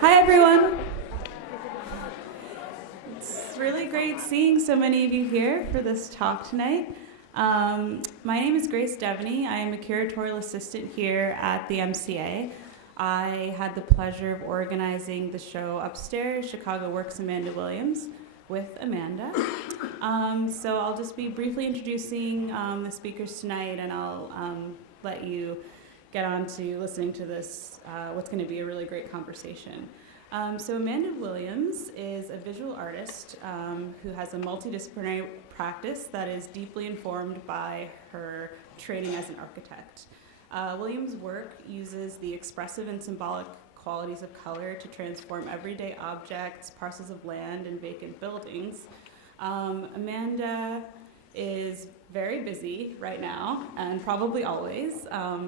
Hi, everyone. It's really great seeing so many of you here for this talk tonight. My name is Grace Devaney. I am a curatorial assistant here at the MCA. I had the pleasure of organizing the show upstairs, Chicago Works Amanda Williams, with Amanda. So I'll just be briefly introducing the speakers tonight, and I'll let you get on to listening to this, what's going to be a really great conversation. So Amanda Williams is a visual artist who has a multidisciplinary practice that is deeply informed by her training as an architect. Williams' work uses the expressive and symbolic qualities of color to transform everyday objects, parcels of land, and vacant buildings. Amanda is very busy right now, and probably always.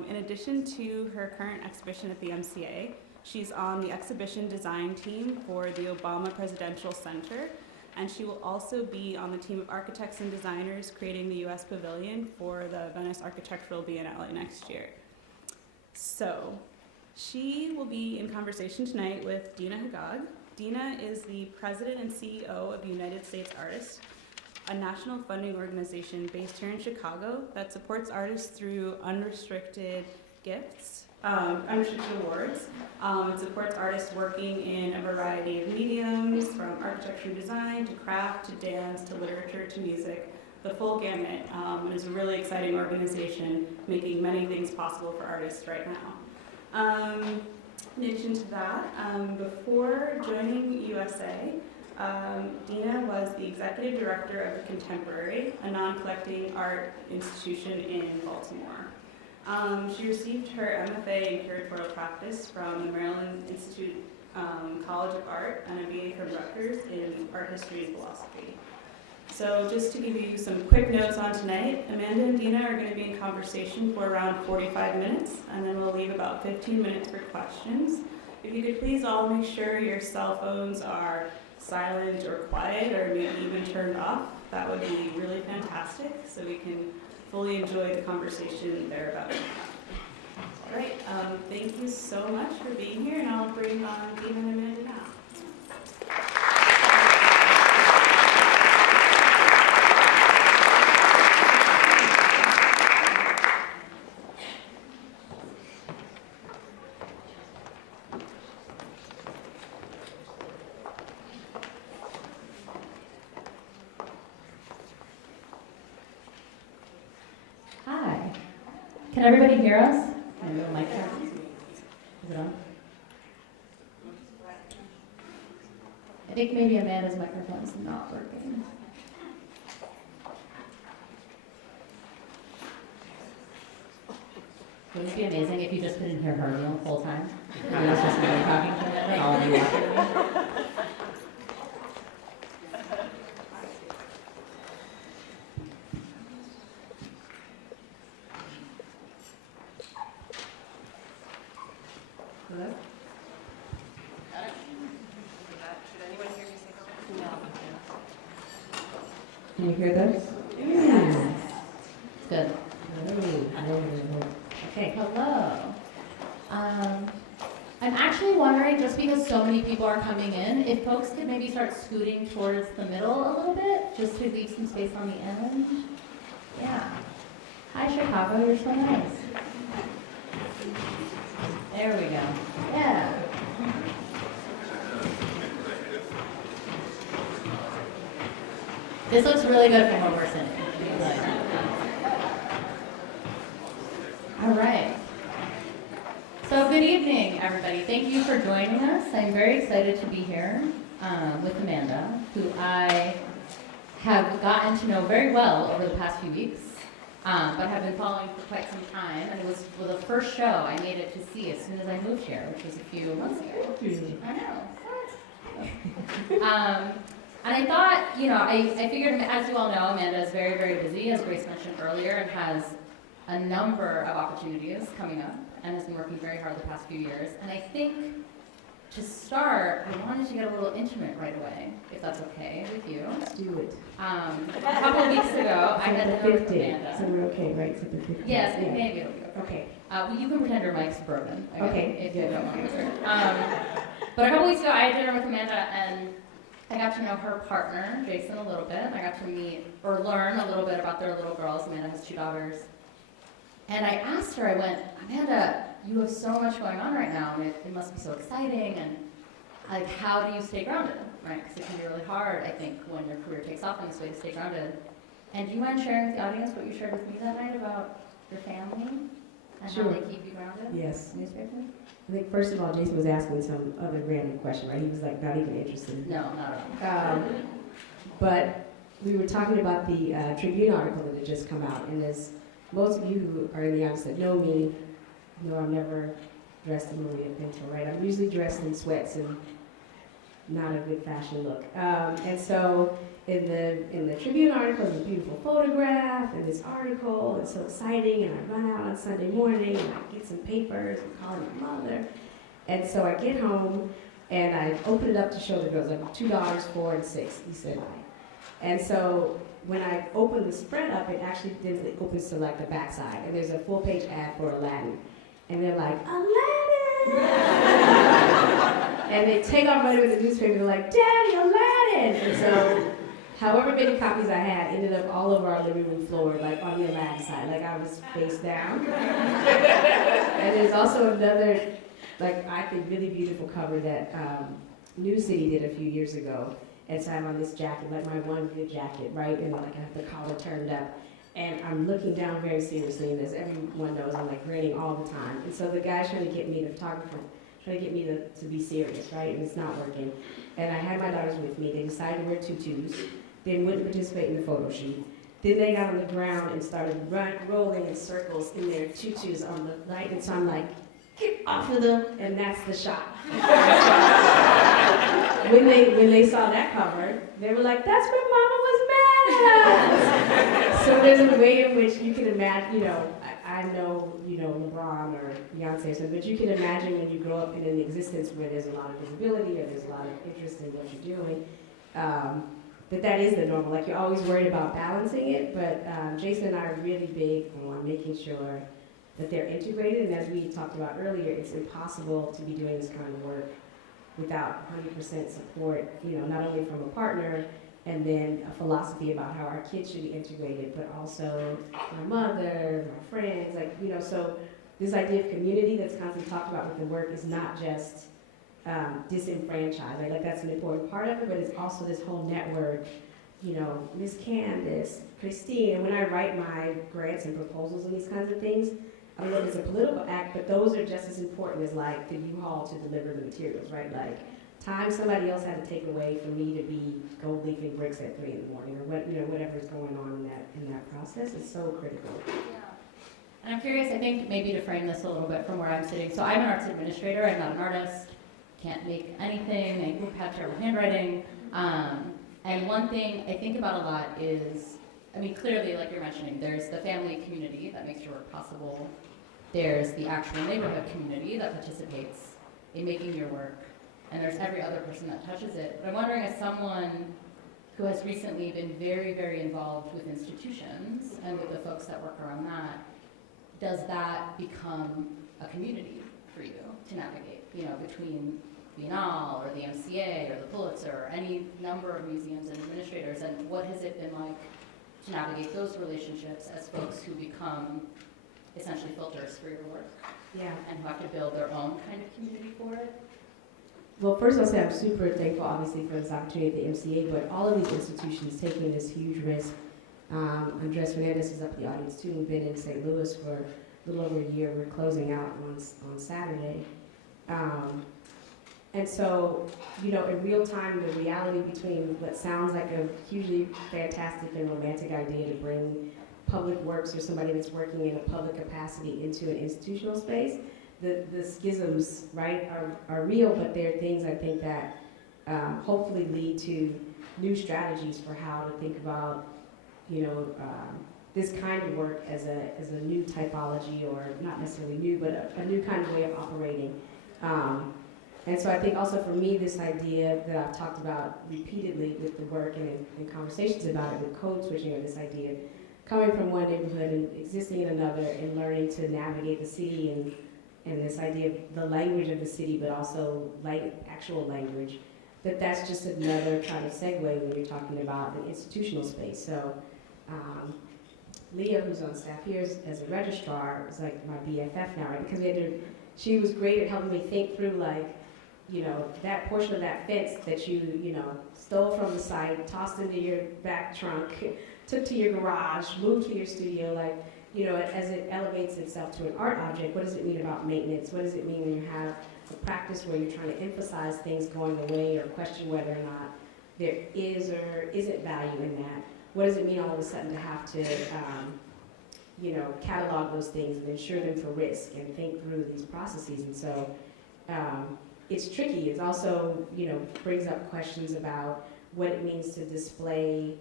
In addition to her current exhibition at the MCA, she's on the exhibition design team for the Obama Presidential Center, and she will also be on the team of architects and designers creating the U.S. Pavilion for the Venice Architectural Biennale next year. So, she will be in conversation tonight with Deana Haggag. Deana is the president and CEO of United States Artists, a national funding organization based here in Chicago that supports artists through unrestricted gifts, unrestricted awards. It supports artists working in a variety of mediums, from architecture and design to craft to dance to literature to music, the full gamut. It is a really exciting organization making many things possible for artists right now. In addition to that, before joining USA, Deana was the executive director of the Contemporary, a non-collecting art institution in Baltimore. She received her MFA in curatorial practice from the Maryland Institute College of Art and a BA from Rutgers in art history and philosophy. So just to give you some quick notes on tonight, Amanda and Deana are going to be in conversation for around 45 minutes, and then we'll leave about 15 minutes for questions. If you could please all make sure your cell phones are silent or quiet, or maybe even turned off, that would be really fantastic, so we can fully enjoy the conversation they're about to have. All right, thank you so much for being here, and I'll bring on Deana and Amanda now. Can everybody hear us? Can I go mic check? Is it on? I think maybe Amanda's microphone is not working. Wouldn't it be amazing if you just couldn't hear her the whole time? I was just really talking to Amanda and all of you watching me. Hello? Should anyone hear me say hello? No. Can you hear this? Yes. It's good. Okay, hello. I'm actually wondering, just because so many people are coming in, if folks could maybe start scooting towards the middle a little bit, just to leave some space on the end. Yeah. Hi, Chicago, you're so nice. There we go. Yeah. This looks really good from where we're sitting. All right. So good evening, everybody. Thank you for joining us. I'm very excited to be here with Amanda, who I have gotten to know very well over the past few weeks. But have been following for quite some time, and it was the first show I made it to see as soon as I moved here, which was a few months ago. I know. And I thought, I figured, as you all know, Amanda is very, very busy, as Grace mentioned earlier, and has a number of opportunities coming up, and has been working very hard the past few years. And I think to start, I wanted to get a little intimate right away, if that's okay with you. Let's do it. A couple of weeks ago, I had to know with Amanda. So we're okay, right? So the 15th. Yes, maybe it'll be okay. Okay. Well, you can pretend your mic's broken. Okay. If you don't want to. But a couple weeks ago, I had dinner with Amanda, and I got to know her partner, Jason, a little bit. I got to meet or learn a little bit about their little girls. Amanda has 2 daughters. And I asked her, I went, Amanda, you have so much going on right now, and it must be so exciting, and like, how do you stay grounded, right? Because it can be really hard, I think, when your career takes off in this way to stay grounded. And do you mind sharing with the audience what you shared with me that night about your family and Sure. how they keep you grounded? Yes. Newspaper? I think first of all, Jason was asking some other random question, right? He was like not even interested. No, not at all. But we were talking about the Tribune article that had just come out, and as most of you who are in the audience that know me, know I'm never dressed in Maria Pinto, right? I'm usually dressed in sweats and not a good fashion look. And so in the Tribune article, there's a beautiful photograph and this article. It's so exciting, and I run out on Sunday morning and I get some papers and call my mother. And so I get home and I open it up to show the girls, like $2, 4, and 6. He said, and so when I open the spread up, it actually opens to like the backside, and there's a full-page ad for Aladdin. And they're like, Aladdin! And they take off right with the newspaper, they're like, Daddy, Aladdin! And so, however many copies I had ended up all over our living room floor, like on the Aladdin side, like I was face down. And there's also another, like I think, really beautiful cover that New City did a few years ago. And so I'm on this jacket, like my one good jacket, right? And like I have the collar turned up. And I'm looking down very seriously, and as everyone knows, I'm like grinning all the time. And so the guy's trying to get me, the photographer, trying to get me to be serious, right? And it's not working. And I had my daughters with me. They decided to wear tutus. They wouldn't participate in the photo shoot. Then they got on the ground and started rolling in circles in their tutus on the light. And so I'm like, get off of them, and that's the shot. When they saw that cover, they were like, that's when Mama was mad at us. So there's a way in which you can imagine, you know, I know, you know, LeBron or Beyonce or something, but you can imagine when you grow up in an existence where there's a lot of visibility or there's a lot of interest in what you're doing, that is the normal. Like, you're always worried about balancing it, but Jason and I are really big on making sure that they're integrated, and as we talked about earlier, it's impossible to be doing this kind of work without 100% support, you know, not only from a partner, and then a philosophy about how our kids should be integrated, but also my mother, my friends, like, you know, so this idea of community that's constantly talked about with the work is not just disenfranchised, right? Like, that's an important part of it, but it's also this whole network, you know, Miss Candace, Christine, and when I write my grants and proposals and these kinds of things, I know it's a political act, but those are just as important as like the U-Haul to deliver the materials, right? Like, time somebody else had to take away for me to be gold leafing bricks at 3 in the morning, or what, you know, whatever's going on in that process is so critical. Yeah. And I'm curious, I think maybe to frame this a little bit from where I'm sitting. So I'm an arts administrator, I'm not an artist, can't make anything, I have terrible handwriting. And one thing I think about a lot is, I mean, clearly, like you're mentioning, there's the family community that makes your work possible. There's the actual neighborhood community that participates in making your work. And there's every other person that touches it. But I'm wondering, as someone who has recently been very, very involved with institutions and with the folks that work around that, does that become a community for you to navigate, you know, between Biennale or the MCA or the Pulitzer or any number of museums and administrators, and what has it been like to navigate those relationships as folks who become essentially filters for your work? Yeah. And who have to build their own kind of community for it? Well, first I'll say I'm super thankful, obviously, for this opportunity at the MCA, but all of these institutions taking this huge risk. Andres Fernandez is up in the audience too. We've been in St. Louis for a little over a year. We're closing out on Saturday. And so, you know, in real time, the reality between what sounds like a hugely fantastic and romantic idea to bring public works or somebody that's working in a public capacity into an institutional space, the schisms, right, are real, but they're things I think that hopefully lead to new strategies for how to think about, you know, this kind of work as a new typology, or not necessarily new, but a new kind of way of operating. And so I think also for me, this idea that I've talked about repeatedly with the work and in conversations about it with code switching, or this idea of coming from one neighborhood and existing in another and learning to navigate the city and and this idea of the language of the city, but also actual language, that's just another kind of segue when you're talking about the institutional space. So Leah, who's on staff here as a registrar, is like my BFF now, right? Because she was great at helping me think through, like, that portion of that fence that you stole from the site, tossed into your back trunk, took to your garage, moved to your studio, like, as it elevates itself to an art object, what does it mean about maintenance? What does it mean when you have a practice where you're trying to emphasize things going away or question whether or not there is or isn't value in that? What does it mean all of a sudden to have to, catalog those things and insure them for risk and think through these processes? And so it's tricky. It's also, brings up questions about what it means to display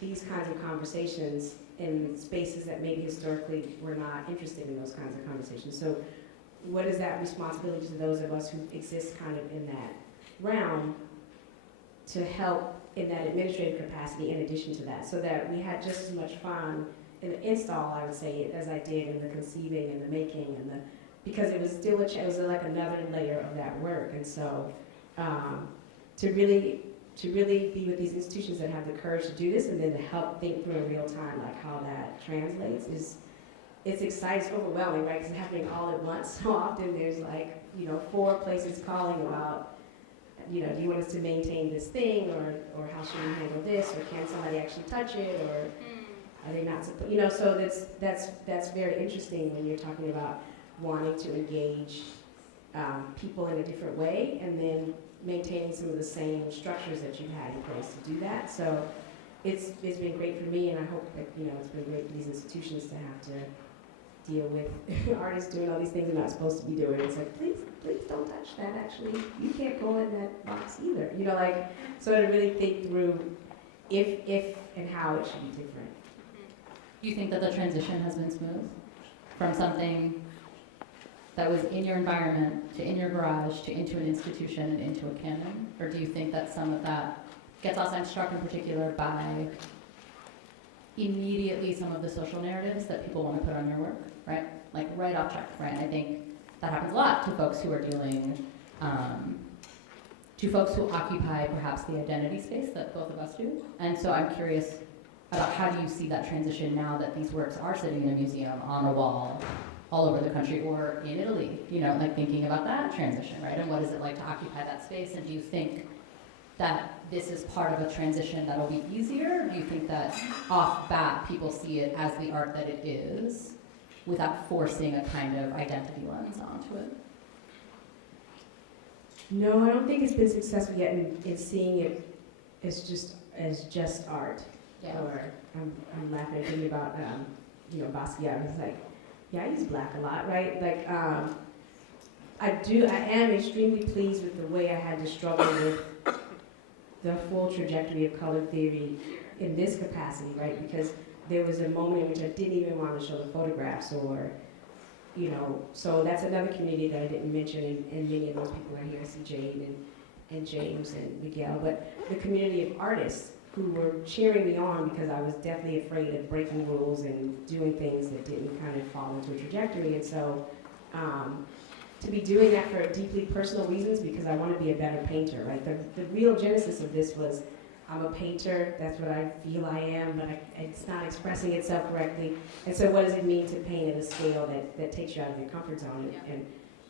these kinds of conversations in spaces that maybe historically were not interested in those kinds of conversations. So what is that responsibility to those of us who exist kind of in that realm to help in that administrative capacity in addition to that, so that we had just as much fun in the install, I would say, as I did in the conceiving and the making and because it was still it was like another layer of that work. And so to really be with these institutions that have the courage to do this and then to help think through in real time, like how that translates, it's exciting, it's overwhelming, right? Because it's happening all at once. So often there's like, 4 places calling about, do you want us to maintain this thing, or how should we handle this, or can somebody actually touch it, or are they not supposed, so that's very interesting when you're talking about wanting to engage people in a different way and then maintaining some of the same structures that you've had in place to do that. So it's been great for me, and I hope that, it's been great for these institutions to have to deal with artists doing all these things they're not supposed to be doing. It's like, please don't touch that, actually. You can't go in that box either. So to really think through if and how it should be different. Do you think that the transition has been smooth from something that was in your environment to in your garage to into an institution and into a canon? Or do you think that some of that gets also, I'm struck in particular by immediately some of the social narratives that people want to put on your work, right? Like right off track, right? And I think that happens a lot to folks who are dealing, to folks who occupy perhaps the identity space that both of us do. And so I'm curious about how do you see that transition now that these works are sitting in a museum on a wall all over the country or in Italy, like thinking about that transition, right? And what is it like to occupy that space? And do you think that this is part of a transition that'll be easier? Or do you think that off bat people see it as the art that it is without forcing a kind of identity lens onto it? No, I don't think it's been successful yet in seeing it as just art. Yeah. Or I'm laughing and thinking about Basquiat. It's like, yeah, he's black a lot, right? Like I am extremely pleased with the way I had to struggle with the full trajectory of color theory in this capacity, right? Because there was a moment in which I didn't even want to show the photographs, or so that's another community that I didn't mention, and many of those people are here. I see Jade and James and Miguel, but the community of artists who were cheering me on because I was definitely afraid of breaking rules and doing things that didn't kind of fall into a trajectory. And so to be doing that for deeply personal reasons, because I want to be a better painter, right? The real genesis of this was, I'm a painter, that's what I feel I am, but it's not expressing itself correctly. And so what does it mean to paint at a scale that takes you out of your comfort zone? Yeah.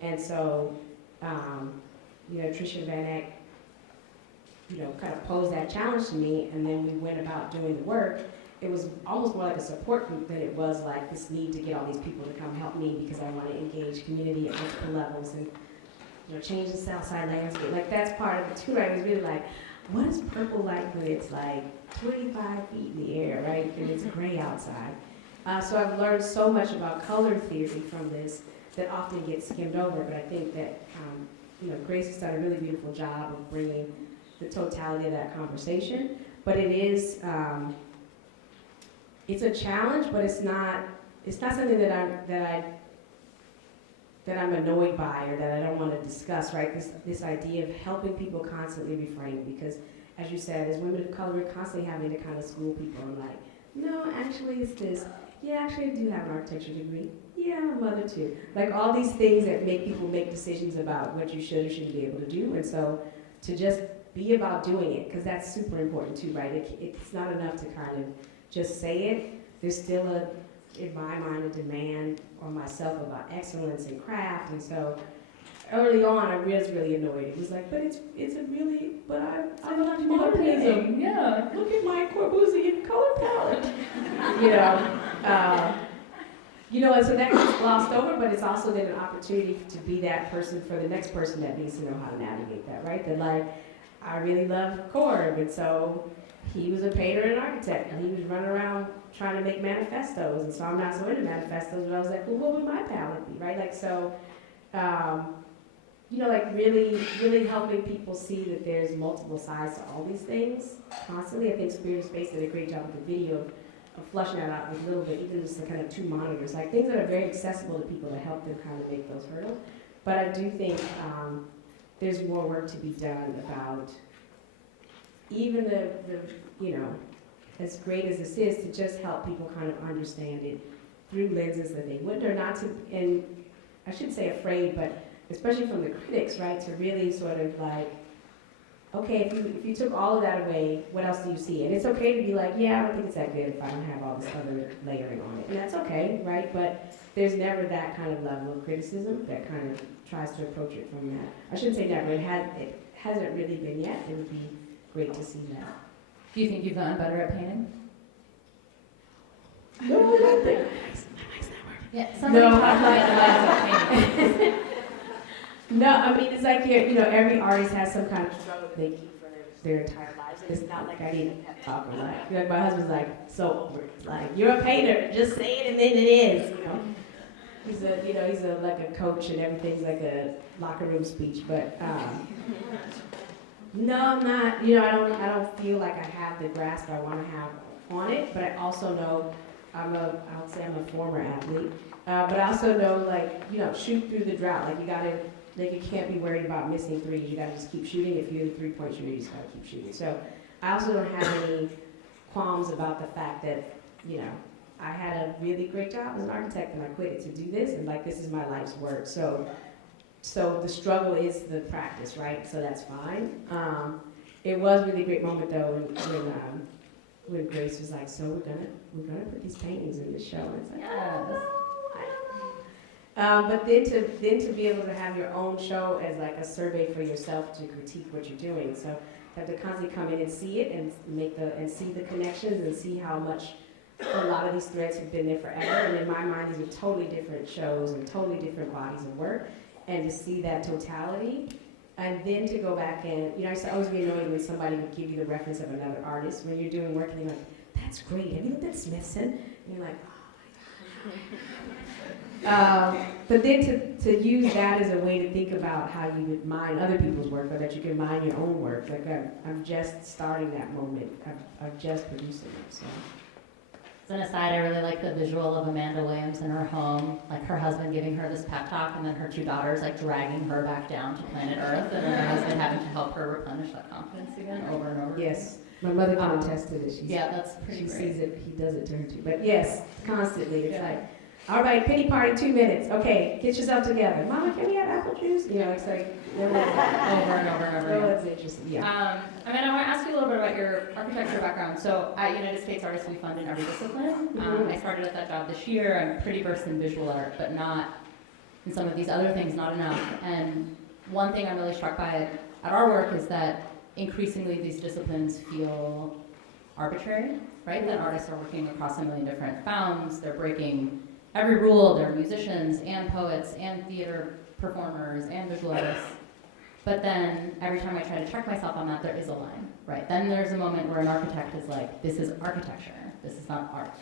And so, Tricia Van Eck, kind of posed that challenge to me, and then we went about doing the work. It was almost more like a support group than it was like this need to get all these people to come help me because I want to engage community at multiple levels and change the Southside landscape. Like that's part of it too, right? It was really like, what is purple like when it's like 25 feet in the air, right? And it's gray outside. So I've learned so much about color theory from this that often gets skimmed over, but I think that Grace has done a really beautiful job of bringing the totality of that conversation. But it is, it's a challenge, but it's not something that I'm annoyed by or that I don't want to discuss, right? This idea of helping people constantly reframe, because as you said, as women of color, we're constantly having to kind of school people and like, no, actually it's this. Yeah, actually I do have an architecture degree. Yeah, yeah, I'm a mother too. Like all these things that make people make decisions about what you should or shouldn't be able to do. And so to just be about doing it, because that's super important too, right? It's not enough to kind of just say it. There's still in my mind, a demand on myself about excellence and craft. And so early on, I was really annoyed. It was like, but it's a really, but I love modernism. Yeah. Look at my Corbusian color palette. And so that gets glossed over, but it's also then an opportunity to be that person for the next person that needs to know how to navigate that, right? That like, I really love Corb, and so he was a painter and an architect, and he was running around trying to make manifestos, and so I'm not so into manifestos, but I was like, well, what would my palette be, right? Like, so, like really, really helping people see that there's multiple sides to all these things constantly. I think Spirit of Space did a great job with the video of flushing that out with a little bit, even just the kind of 2 monitors, like things that are very accessible to people to help them kind of make those hurdles. But I do think there's more work to be done about even the as great as this is, to just help people kind of understand it through lenses that they wouldn't, or not to, and I shouldn't say afraid, but especially from the critics, right, to really sort of like, okay, if you took all of that away, what else do you see? And it's okay to be like, yeah, I don't think it's that good if I don't have all this other layering on it. And that's okay, right? But there's never that kind of level of criticism that kind of tries to approach it from that. I shouldn't say never, it hasn't really been yet. It would be great to see that. Do you think you've gotten better at painting? No, I don't think. Yeah, somebody No, talked about the lens of painting. No, I mean, it's like every artist has some kind of struggle that they keep for their entire lives. And it's not like I need a pep talk or like my husband's like so over it. Like, you're a painter, just say it and then it is, He's like a coach and everything's like a locker room speech, but no, I'm not. I don't feel like I have the grasp I want to have on it, but I also know I'm a former athlete, but I also know shoot through the drought. Like you can't be worried about missing threes. You gotta just keep shooting. If you're a 3-point shooter, you just gotta keep shooting. So I also don't have any qualms about the fact that I had a really great job as an architect and I quit it to do this, and this is my life's work. So the struggle is the practice, right? So that's fine. It was a really great moment though when Grace was like, so we're gonna put these paintings in the show, and it's like, Yes. but then to be able to have your own show as like a survey for yourself to critique what you're doing. So have to constantly come in and see it and see the connections and see how much a lot of these threads have been there forever. And in my mind, these are totally different shows and totally different bodies of work. And to see that totality, and then to go back and, I used to always be annoyed when somebody would give you the reference of another artist when you're doing work and you're like, that's great, have you looked at Smithson? And you're like, oh my God. But then to use that as a way to think about how you would mine other people's work, or that you can mine your own work. Like I'm just starting that moment. I'm just producing it, so. As an aside, I really like the visual of Amanda Williams in her home, like her husband giving her this pep talk, and then her 2 daughters dragging her back down to planet Earth, and then her husband having to help her replenish that confidence again over and over. Yes, my mother can attest to this. That's pretty She great. sees it, he does it to her too. But yes, constantly, it's like, all right, pity party, 2 minutes. Okay, get yourself together. Mama, can we have apple juice? It's like, over and over and over no, again. it's interesting, yeah. I want to ask you a little bit about your architecture background. So at United States Artists, we fund in every discipline. I started at that job this year. I'm pretty versed in visual art, but not in some of these other things, not enough. And one thing I'm really struck by at our work is that increasingly these disciplines feel arbitrary, right? That artists are working across a million different bounds. They're breaking every rule. They're musicians and poets and theater performers and visual artists. But then every time I try to check myself on that, there is a line, right? Then there's a moment where an architect is like, this is architecture, this is not art.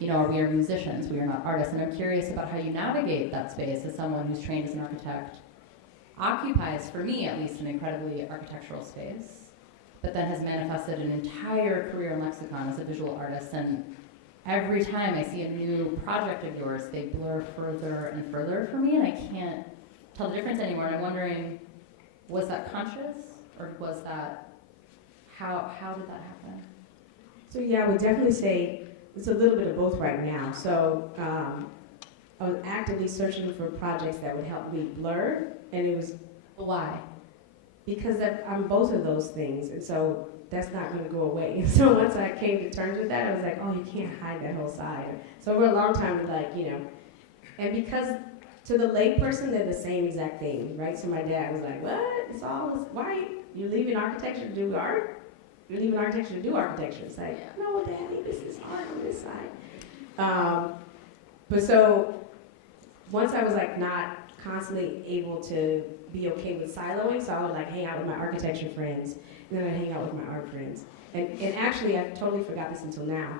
Or we are musicians, we are not artists. And I'm curious about how you navigate that space as someone who's trained as an architect, occupies, for me at least, an incredibly architectural space, but then has manifested an entire career in lexicon as a visual artist. And every time I see a new project of yours, they blur further and further for me, and I can't tell the difference anymore. And I'm wondering, was that conscious, or was that, how did that happen? So yeah, I would definitely say it's a little bit of both right now. So I was actively searching for projects that would help me blur, and it was Why? because I'm both of those things, and so that's not going to go away. So once I came to terms with that, I was like, oh, you can't hide that whole side. So for a long time, it was like, and because to the lay person, they're the same exact thing, right? So my dad was like, what? It's all, why? You're leaving architecture to do art? You're leaving architecture to do architecture. It's like, no, Daddy, this is art on this side. But so once I was like not constantly able to be okay with siloing, so I would like hang out with my architecture friends, and then I'd hang out with my art friends. And actually, I totally forgot this until now.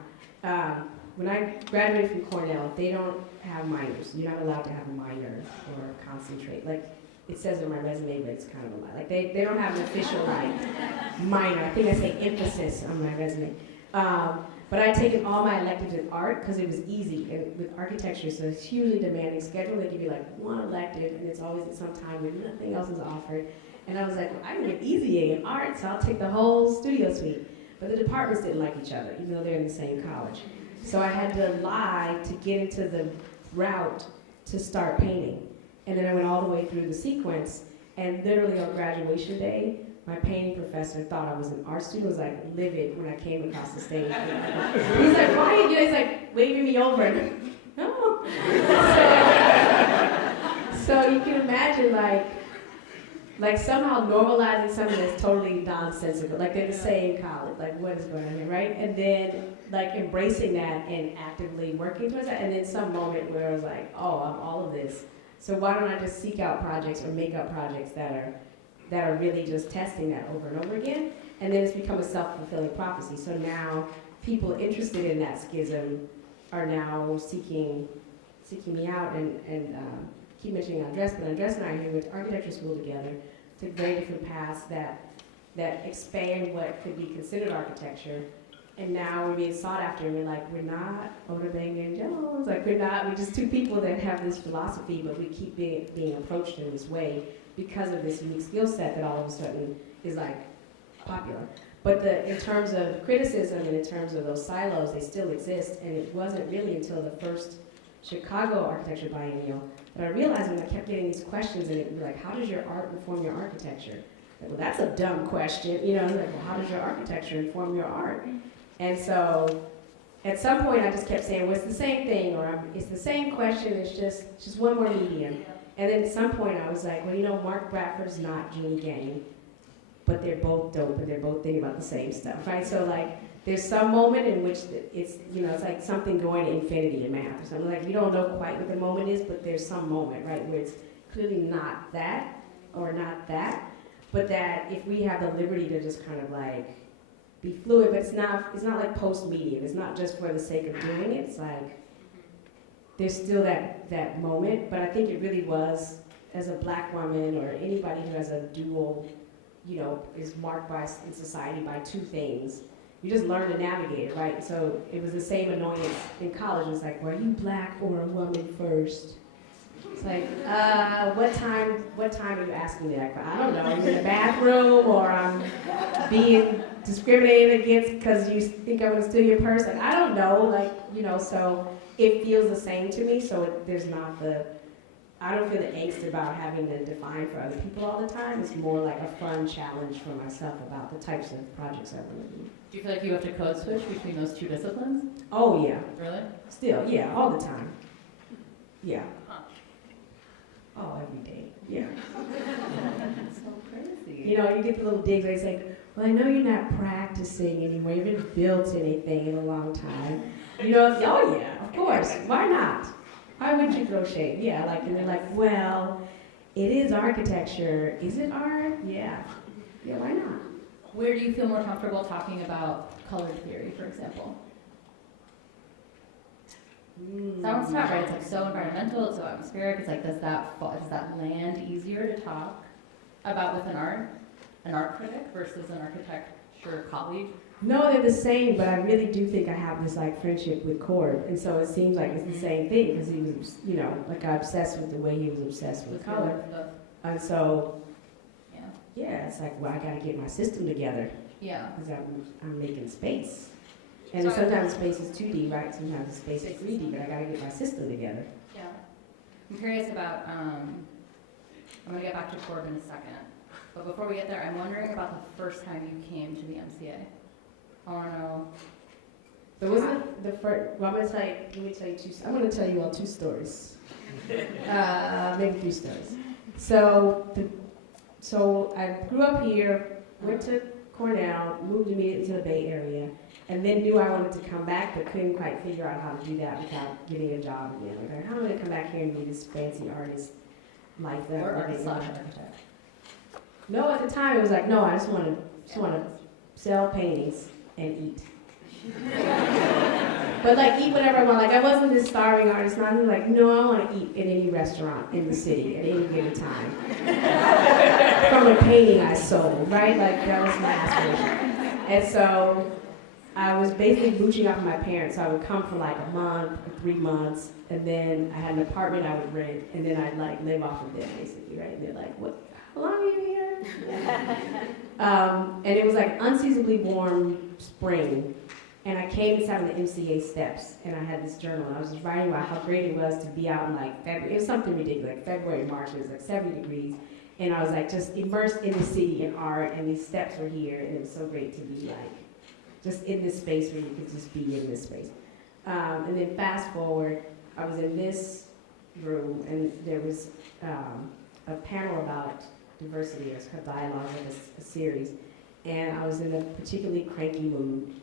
When I graduated from Cornell, they don't have minors. You're not allowed to have a minor or concentrate. Like, it says in my resume, but it's kind of a lie. Like, they don't have an official, like, minor. I think I say emphasis on my resume. But I'd taken all my electives in art because it was easy. And with architecture, so it's hugely demanding schedule. They give you, like, one elective, and it's always at some time when nothing else is offered. And I was like, well, I can get easy A in art, so I'll take the whole studio suite. But the departments didn't like each other, even though they're in the same college. So I had to lie to get into the route to start painting. And then I went all the way through the sequence, and literally on graduation day, my painting professor thought I was an art student. Was like livid when I came across the stage. He's like, why are you doing? He's like waving me over. No. So you can imagine like somehow normalizing something that's totally nonsensical. Like they're the same college. Like what is going on here, right? And then like embracing that and actively working towards that. And then some moment where I was like, oh, I'm all of this. So why don't I just seek out projects or make up projects that are really just testing that over and over again? And then it's become a self-fulfilling prophecy. So now people interested in that schism are now seeking me out and keep mentioning Andres, but Andres and I here went to architecture school together, took very different paths that expand what could be considered architecture. And now we're being sought after, and we're like, we're not Otabang and Jones. Like, we're just two people that have this philosophy, but we keep being approached in this way because of this unique skill set that all of a sudden is like popular. But in terms of criticism and in terms of those silos, they still exist. And it wasn't really until the first Chicago architecture biennial that I realized when I kept getting these questions, and it would be like, how does your art inform your architecture? Like, well, that's a dumb question, Like, well, how does your architecture inform your art? And so, at some point, I just kept saying, well, it's the same thing, or it's the same question. It's just one more medium. And then at some point, I was like, well, Mark Bradford's not Jeannie Gang, but they're both dope, and they're both thinking about the same stuff, right? So, like, there's some moment in which it's like something going to infinity in math or something. Like, you don't know quite what the moment is, but there's some moment, right, where it's clearly not that or not that, but that if we have the liberty to just kind of like be fluid, but it's not like post-medium. It's not just for the sake of doing it. It's like there's still that moment, but I think it really was, as a black woman or anybody who has a dual, is marked by in society by two things. You just learn to navigate it, right? So it was the same annoyance in college. It's like, were you black or a woman first? It's like, what time are you asking me that? I don't know. I'm in the bathroom, or I'm being discriminated against because you think I'm going to steal your purse. Like, I don't know. So it feels the same to me. So there's not I don't feel the angst about having to define for other people all the time. It's more like a fun challenge for myself about the types of projects I want to do. Do you feel like you have to code switch between those two disciplines? Oh, yeah. Really? Still, yeah, all the time. Yeah. Huh. Oh, every day. Yeah. That's so crazy. You get the little digs where it's like, well, I know you're not practicing anymore. You haven't built anything in a long time. Oh, yeah, of course. Why not? Why would you crochet? Yeah, and they're like, well, it is architecture. Is it art? Yeah. Yeah, why not? Where do you feel more comfortable talking about color theory, for example? That one's tough, right? It's like so environmental, it's so atmospheric. It's like, does that land easier to talk about with an art critic versus an architecture colleague? No, they're the same, but I really do think I have this friendship with Cord, and so it seems like it's the same thing because he was, I got obsessed with the way he was obsessed with color, and so yeah, it's like, well, I got to get my system together. Yeah. Because I'm making space, and sometimes space is 2D, right? Sometimes space is 3D, but I got to get my system together. Yeah. I'm curious about, I'm gonna get back to Corb in a second. But before we get there, I'm wondering about the first time you came to the MCA. I wanna know. So was it the first, well, I'm gonna tell you all two stories. Maybe three stories. So I grew up here, went to Cornell, moved immediately to the Bay Area, and then knew I wanted to come back, but couldn't quite figure out how to do that without getting a job again. Like, how am I gonna come back here and be this fancy artist life that Or I'm living? architect. No, at the time it was like, no, I just want to sell paintings and eat. But like eat whatever I want. Like I wasn't this starving artist. Not like, no, I want to eat in any restaurant in the city at any given time. From a painting I sold, right? Like that was my aspiration. And so I was basically mooching off of my parents. So I would come for like a month or 3 months, and then I had an apartment I would rent, and then I'd like live off of them basically, right? And they're like, what? How long are you here? And it was like unseasonably warm spring. And I came and sat on the MCA steps, and I had this journal, and I was just writing about how great it was to be out in like February. It was something ridiculous, like February, March, it was like 70 degrees. And I was like just immersed in the city in art, and these steps were here, and it was so great to be like just in this space where you could just be in this space. And then fast forward, I was in this room, and there was a panel about diversity. It was called Dialogue, a series. And I was in a particularly cranky mood.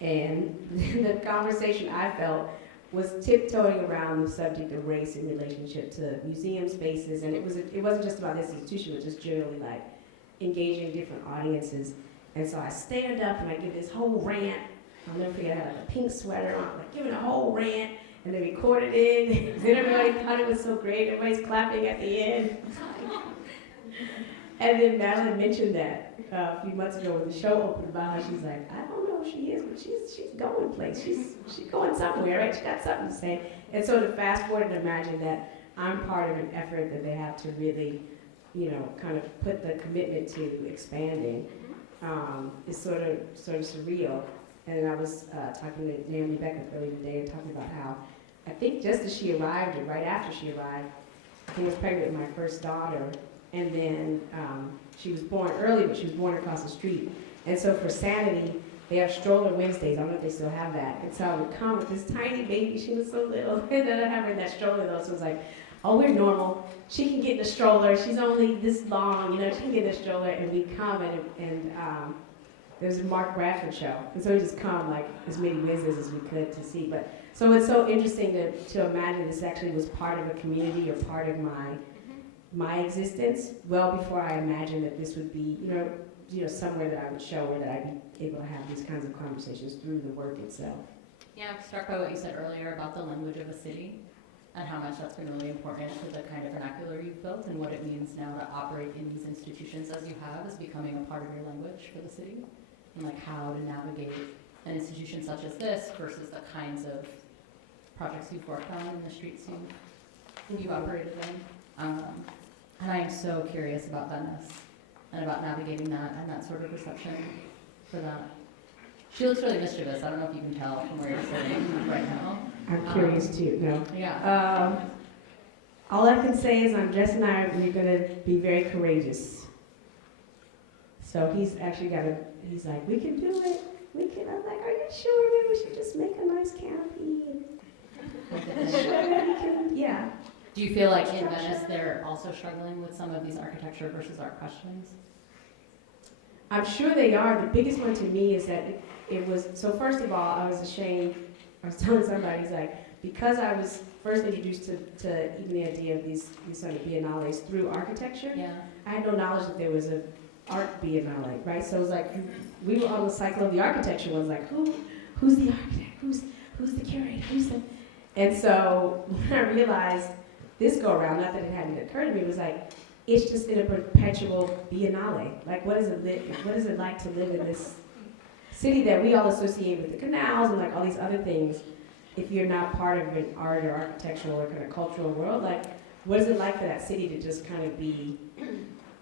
And the conversation I felt was tiptoeing around the subject of race in relationship to museum spaces, and it wasn't just about this institution, but just generally like engaging different audiences. And so I stand up and I give this whole rant. I'll never forget, I had like a pink sweater on, like giving a whole rant, and they recorded it, and everybody thought it was so great. Everybody's clapping at the end. And then Madeline mentioned that a few months ago when the show opened about how she's like, I don't know who she is, but she's going place. She's going somewhere, right? She got something to say. And so to fast forward and imagine that I'm part of an effort that they have to really, kind of put the commitment to expanding is sort of surreal. And I was talking to Naomi Beckett earlier today and talking about how I think just as she arrived, or right after she arrived, I was pregnant with my first daughter. And then she was born early, but she was born across the street. And so for Sanity, they have stroller Wednesdays. I don't know if they still have that. And so I would come with this tiny baby. She was so little. And then I have her in that stroller, though. So it was like, oh, we're normal. She can get in the stroller. She's only this long. She can get in the stroller. And we come, and there was a Mark Bradford show. And so we just come, like, as many Wednesdays as we could to see. But so it's so interesting to imagine this actually was part of a community or part of my existence, well before I imagined that this would be, somewhere that I would show or that I'd be able to have these kinds of conversations through the work itself. Yeah, I'm struck by what you said earlier about the language of a city and how much that's been really important to the kind of vernacular you've built and what it means now to operate in these institutions as you have as becoming a part of your language for the city, and like how to navigate an institution such as this versus the kinds of projects you've worked on in the streets you've operated in. And I am so curious about Venice and about navigating that and that sort of reception for that. She looks really mischievous. I don't know if you can tell from where you're sitting right now. I'm curious too, no. Yeah. All I can say is on Jess and I, we're gonna be very courageous. So he's actually he's like, we can do it. I'm like, are you sure? Maybe we should just make a nice canopy. Yeah. Do you feel like in Venice they're also struggling with some of these architecture versus art questions? I'm sure they are. The biggest one to me is that it was, so first of all, I was ashamed. I was telling somebody, it's like, because I was first introduced to even the idea of these sort of biennales through architecture, Yeah. I had no knowledge that there was an art biennale, right? So it was like, we were on the cycle of the architecture ones, like, who's the architect? Who's the curator? And so when I realized this go around, not that it hadn't occurred to me, it was like, it's just in a perpetual biennale. Like, what is it like to live in this city that we all associate with the canals and like all these other things? If you're not part of an art or architectural or kind of cultural world, like, what is it like for that city to just kind of be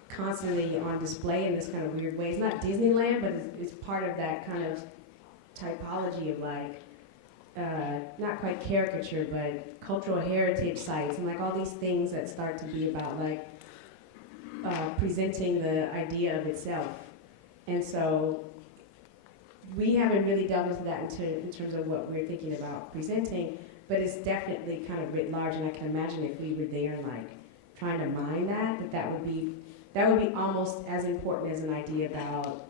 constantly on display in this kind of weird way? It's not Disneyland, but it's part of that kind of typology of like, not quite caricature, but cultural heritage sites, and like all these things that start to be about like presenting the idea of itself. And so we haven't really delved into that in terms of what we're thinking about presenting, but it's definitely kind of writ large, and I can imagine if we were there and like trying to mine that would be almost as important as an idea about,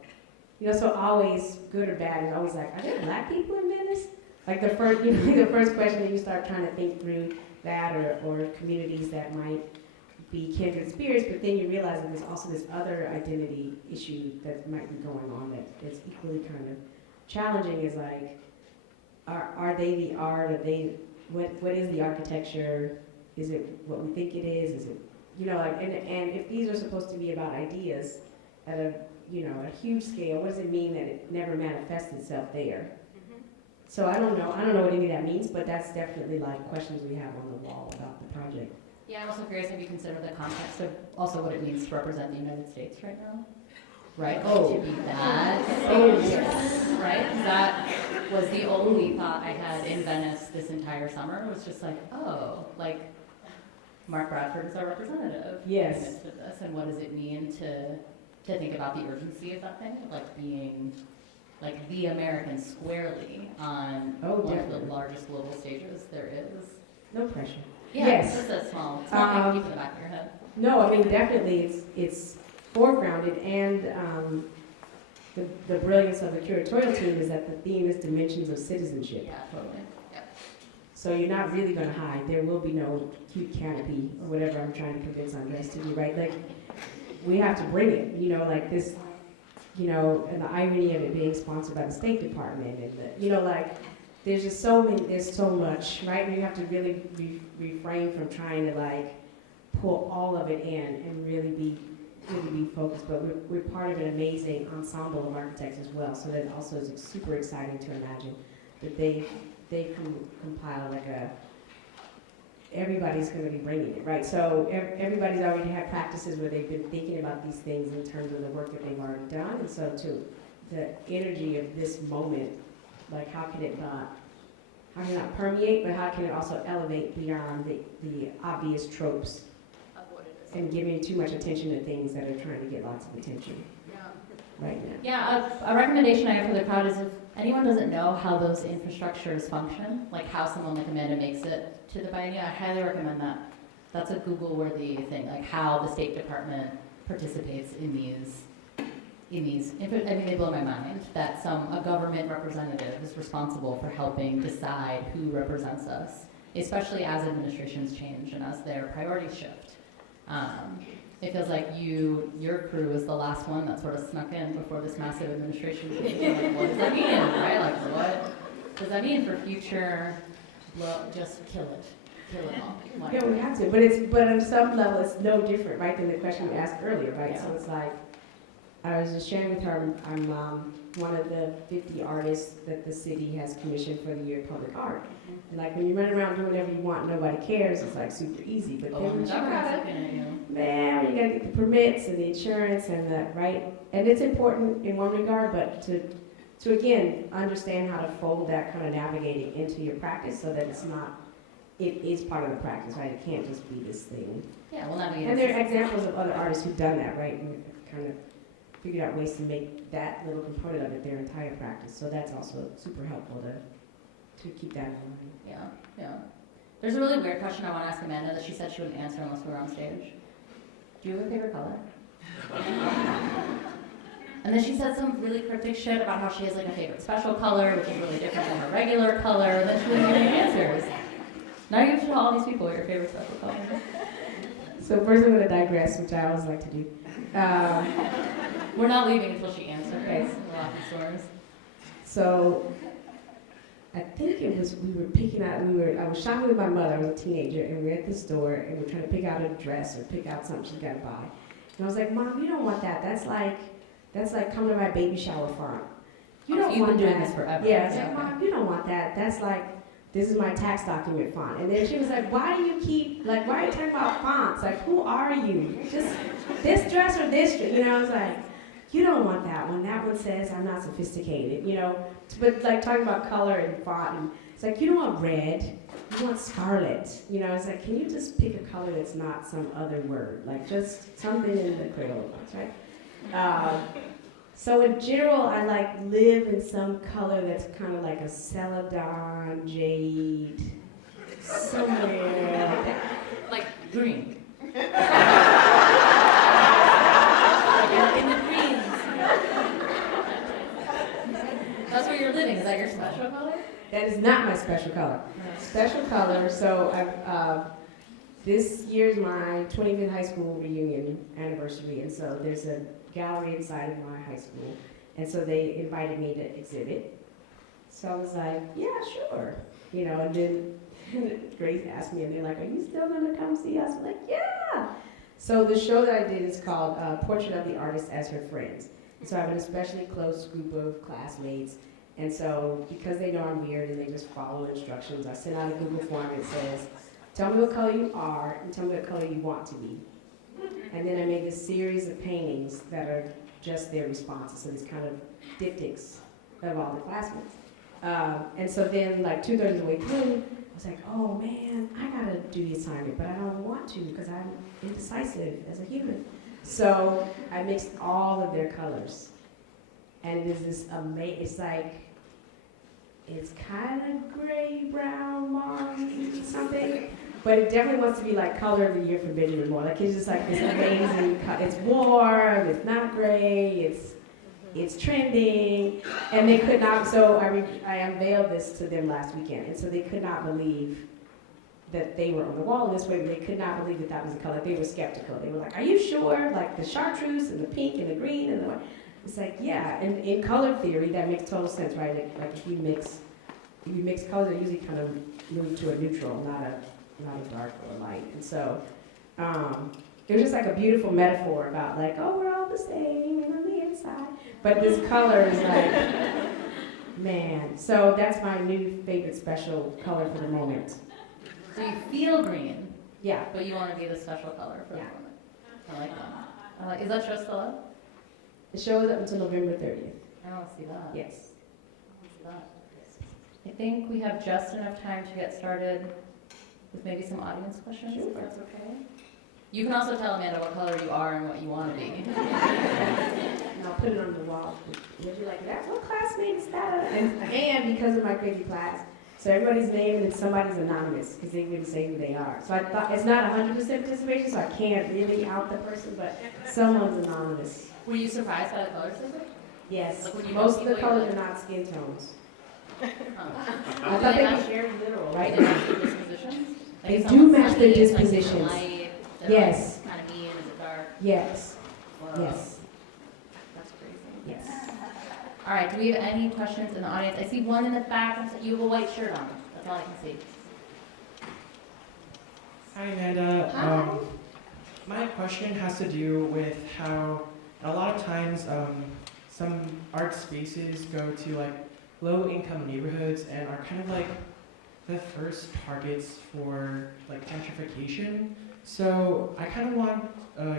so always good or bad is always like, are there black people in Venice? Like the first, the first question that you start trying to think through that, or communities that might be kindred spirits, but then you realize that there's also this other identity issue that might be going on that's equally kind of challenging. Is like, are they the art? Are they what is the architecture? Is it what we think it is? Is it and if these are supposed to be about ideas at a a huge scale, what does it mean that it never manifests itself there? So I don't know what any of that means, but that's definitely like questions we have on the wall about the project. Yeah, I'm also curious if you consider the context of also what it means to represent the United States right now. Right? Oh. To be that. Right? That was the only thought I had in Venice this entire summer. It was just like, like Mark Bradford is our representative. Yes. In the midst of this, and what does it mean to think about the urgency of that thing, of like being like the American squarely on one of the largest global stages there is. No pressure. Yeah, yes. It's just a small thing to keep in the back of your head. No, I mean definitely it's foregrounded, and the brilliance of the curatorial team is that the theme is dimensions of citizenship. Yeah, totally. Yeah. So you're not really going to hide. There will be no cute canopy or whatever I'm trying to convince Andres to do, right? Like, we have to bring it, like this, and the irony of it being sponsored by the State Department, and like, there's just there's so much, right? And you have to really refrain from trying to like pull all of it in and really be focused. But we're part of an amazing ensemble of architects as well, so that also is super exciting to imagine that they compile like everybody's going to be bringing it, right? So everybody's already had practices where they've been thinking about these things in terms of the work that they've already done, and so to the energy of this moment, like how can it not permeate, but how can it also elevate beyond the obvious tropes and giving too much attention to things that are trying to get lots of attention right now. Yeah, a recommendation I have for the crowd is if anyone doesn't know how those infrastructures function, like how someone like Amanda makes it to the biennial, I highly recommend that. That's a Google-worthy thing, like how the State Department participates in these. I mean, they blow my mind that a government representative is responsible for helping decide who represents us, especially as administrations change and as their priorities shift. It feels like your crew is the last one that sort of snuck in before this massive administration change. Like, what does that mean, right? Like, what does that mean for future? Just kill it all. Like, Yeah, we have to, but on some level, it's no different, right, than the question you asked earlier, right? Yeah. So it's like, I was just sharing with her, I'm one of the 50 artists that the city has commissioned for the Year of Public Art. And like when you run around doing whatever you want, nobody cares, it's like super easy. But then when you gotta, man, you gotta get the permits and the insurance and the, right? And it's important in one regard, but to again, understand how to fold that kind of navigating into your practice so that it is part of the practice, right? It can't just be this thing. Yeah, well, navigate. And there are examples of other artists who've done that, right? And kind of figured out ways to make that little component of it their entire practice. So that's also super helpful to keep that in mind. Yeah. There's a really weird question I want to ask Amanda that she said she wouldn't answer unless we were on stage. Do you have a favorite color? And then she said some really cryptic shit about how she has like a favorite special color, which is really different from her regular color, and then she didn't get any answers. Now you have to tell all these people your favorite special color. So first I'm going to digress, which I always like to do. We're not leaving until she answers. Okay. Lock the stores. So I think it was, I was shopping with my mother, I was a teenager, and we were at the store, and we were trying to pick out a dress or pick out something she's got to buy. And I was like, Mom, you don't want that. That's like come to my baby shower font. You don't you've want been doing that. this forever. Yeah, I was like, Mom, you don't want that. That's like, this is my tax document font. And then she was like, why are you talking about fonts? Like, who are you? Just this dress or this dress? I was like, you don't want that one. That one says I'm not sophisticated, But like talking about color and font, It's like, you don't want red, you want scarlet. You know, it's like, can you just pick a color that's not some other word? Like just something in the Creole box, right? So in general, I like live in some color that's kind of like a celadon, jade, somewhere like that. Like green. In the greens. That's where you're living. Is that your special color? That is not my special color. Special color, so this year's my 25th high school reunion anniversary, and so there's a gallery inside of my high school, and so they invited me to exhibit. So I was like, yeah, sure. You know, and then Grace asked me, and they're like, are you still gonna come see us? I'm like, yeah. So the show that I did is called Portrait of the Artist as Her Friends. And so I have an especially close group of classmates. And so because they know I'm weird and they just follow instructions, I sent out a Google form that says, tell me what color you are and tell me what color you want to be. And then I made this series of paintings that are just their responses. So these kind of diptychs of all the classmates. And so then like 2/3 of the way through, I was like, oh man, I gotta do the assignment, but I don't want to because I'm indecisive as a human. So I mixed all of their colors. And it is this amazing, it's like, it's kind of gray, brown, mauve, something, but it definitely wants to be like color of the year for Benjamin Moore. Like it's just like this amazing, it's warm, it's not gray, it's trending, and they could not, so I unveiled this to them last weekend, and so they could not believe that they were on the wall this way, but they could not believe that that was the color. They were skeptical. They were like, are you sure? Like the chartreuse and the pink and the green and the white. It's like, yeah, and in color theory, that makes total sense, right? Like if you mix colors, they usually kind of move to a neutral, not a dark or light. And so it was just like a beautiful metaphor about like, oh, we're all the same and on the inside. But this color is like, man. So that's my new favorite special color for the moment. So you feel green, Yeah. but you want to be the special color for the Yeah. moment. I like that. Is that show still up? The show is up until November 30th. I don't see that. Yes. I don't see that. I think we have just enough time to get started with maybe some audience questions, Sure. if that's okay. You can also tell Amanda what color you are and what you want to be. And I'll put it on the wall. Would you like that? What classmate is that? And because of my crazy class, so everybody's name and somebody's anonymous because they didn't say who they are. So I thought it's not 100% participation, so I can't really out the person, but someone's anonymous. Were you surprised by the color system? Yes. Like when you Most know of the people, colors you're are like- not skin tones. Oh. I thought they were shared literal, Right? right? They match their dispositions? Like They if do someone's match sunny, their it's like dispositions. light, they're Yes. like kind of mean, is it dark? Yes. Whoa. Yes. That's crazy. Yes. All right, do we have any questions in the audience? I see one in the back. You have a white shirt on. That's all I can see. Hi, Amanda. Hi. My question has to do with how a lot of times some art spaces go to like low-income neighborhoods and are kind of like the first targets for like gentrification. So I kind of want